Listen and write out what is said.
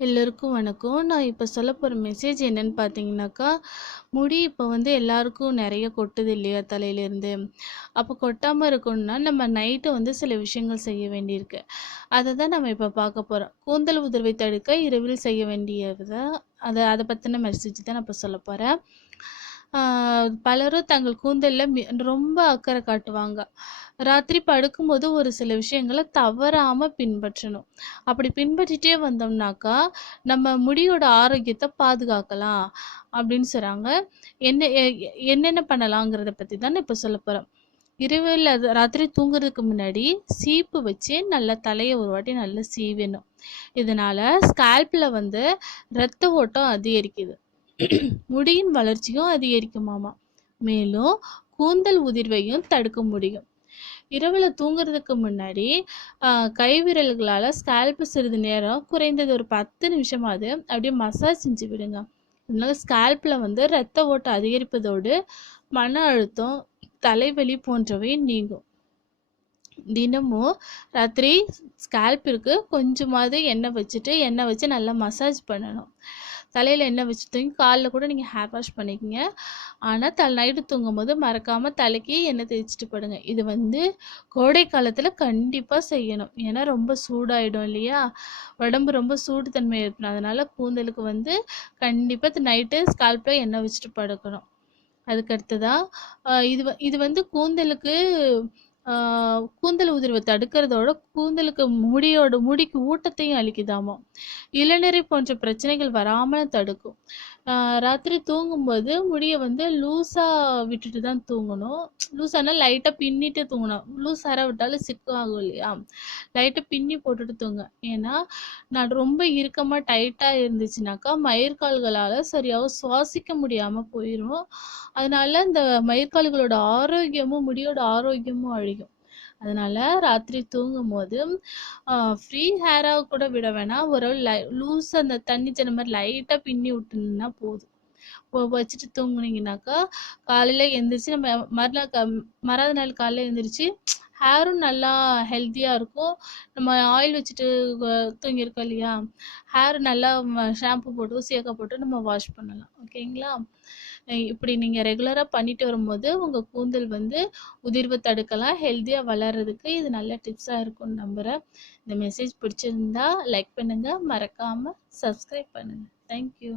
எல்லோருக்கும் வணக்கம். நான் இப்போ சொல்ல போகிற மெசேஜ் என்னன்னு பார்த்தீங்கன்னாக்கா, முடி இப்போ வந்து எல்லாருக்கும் நிறைய கொட்டுது இல்லையா தலையிலேருந்து. அப்போ கொட்டாமல் இருக்கணும்னா, நம்ம நைட்டு வந்து சில விஷயங்கள் செய்ய வேண்டியிருக்கு. அதை தான் நம்ம இப்போ பார்க்க போகிறோம் கூந்தல் உதிர்வை தடுக்க இரவில் செய்ய வேண்டியதை அதை அதை பற்றின மெசேஜ் தான் நான் இப்போ சொல்ல போகிறேன் பலரும் தங்கள் கூந்தலில் மி ரொம்ப அக்கறை காட்டுவாங்க. ராத்திரி படுக்கும்போது ஒரு சில விஷயங்களை தவறாமல் பின்பற்றணும். அப்படி பின்பற்றிட்டே வந்தோம்னாக்கா, நம்ம முடியோட ஆரோக்கியத்தை பாதுகாக்கலாம் அப்படின்னு சொல்கிறாங்க என்ன என்னென்ன பண்ணலாங்கிறத பற்றி தான் நான் சொல்ல போகிறோம் இரவில் ராத்திரி தூங்குறதுக்கு முன்னாடி சீப்பு வச்சு நல்லா தலையை ஒரு வாட்டி நல்லா சீவணும் இதனால ஸ்கால்பில் வந்து ரத்த ஓட்டம் அதிகரிக்குது. முடியின் வளர்ச்சியும் அதிகரிக்குமாமா. மேலும் கூந்தல் உதிர்வையும் தடுக்க முடியும். இரவுல தூங்குறதுக்கு முன்னாடி கைவிரல்களால் கைவிரல்களால ஸ்கால்ப் சிறிது நேரம் குறைந்தது ஒரு 10 நிமிஷமாவது அப்படியே மசாஜ் செஞ்சு விடுங்க. அதனால ஸ்கால்ப்ல வந்து ரத்த ஓட்டம் அதிகரிப்பதோடு, மன அழுத்தம், தலைவலி போன்றவை நீங்கும். தினமும் ராத்திரி ஸ்கேல்பிற்கு கொஞ்சமாவது எண்ணெய் வச்சுட்டு, எண்ணெய் வச்சு நல்லா மசாஜ் பண்ணணும். தலையில் எண்ணெய் வச்சு தூங்கி காலில் கூட நீங்கள் ஹேர் வாஷ் பண்ணிக்கங்க. ஆனால் தலை நைட்டு தூங்கும்போது மறக்காமல் தலைக்கு எண்ணெய் தேய்ச்சிட்டு படுங்க. இது வந்து கோடை காலத்தில் கண்டிப்பாக செய்யணும். ஏன்னா ரொம்ப சூடாயிடும் இல்லையா? உடம்பு ரொம்ப சூடு தன்மை ஏற்படும். அதனால் கூந்தலுக்கு வந்து கண்டிப்பாக நைட்டு ஸ்கால்பில் எண்ணெய் வச்சுட்டு படுக்கணும். அதுக்கு இது வ இது வந்து கூந்தலுக்கு கூந்தல் உதிர்வை தடுக்கிறதோட, கூந்தலுக்கு முடியோட முடிக்கு ஊட்டத்தையும் அளிக்குதாமா. இளநரை போன்ற பிரச்சனைகள் வராம தடுக்கும். ராத்திரி தூங்கும்போது முடிய வந்து லூஸா விட்டுட்டு தான் தூங்கணும். லூஸானா லைட்டா பின்னிட்டு தூங்கணும். லூஸ் அற விட்டாலும் சிக்காகும் இல்லையா? லைட்டா பின்னி போட்டுட்டு தூங்க ஏன்னா, நான் ரொம்ப இறுக்கமா டைட்டா இருந்துச்சுனாக்கா, மயிர்க்கால்களால சரியாக சுவாசிக்க முடியாம போயிரும். அதனால இந்த மயிர்கால்களோட ஆரோக்கியமும், முடியோட ஆரோக்கியமும் அழியும். அதனால ராத்திரி தூங்கும்போது போது ஃப்ரீ ஹேராக கூட விட வேணாம். ஒரு லை லூஸா அந்த தண்ணி சன்ன மாதிரி லைட்டா பின்னி விட்டுனா போதும். வச்சுட்டு தூங்குனீங்கனாக்கா, காலையில எந்திரிச்சு நம்ம மறுநாள் க நாள் காலையில எந்திரிச்சு ஹேரும் நல்லா ஹெல்த்தியாக இருக்கும். நம்ம ஆயில் வச்சுட்டு தூங்கியிருக்கோம் இல்லையா? ஹேர் நல்லா ஷாம்பு போட்டு, சீயக்காய் போட்டு நம்ம வாஷ் பண்ணலாம். ஓகேங்களா? இப்படி நீங்கள் ரெகுலராக பண்ணிட்டு வரும்போது, உங்கள் கூந்தல் வந்து உதிர்வு தடுக்கலாம். ஹெல்த்தியாக வளர்றதுக்கு இது நல்ல டிப்ஸாக இருக்கும்னு நம்புகிறேன் இந்த மெசேஜ் பிடிச்சிருந்தா லைக் பண்ணுங்கள் மறக்காமல் சப்ஸ்கிரைப் பண்ணுங்கள் தேங்க் யூ.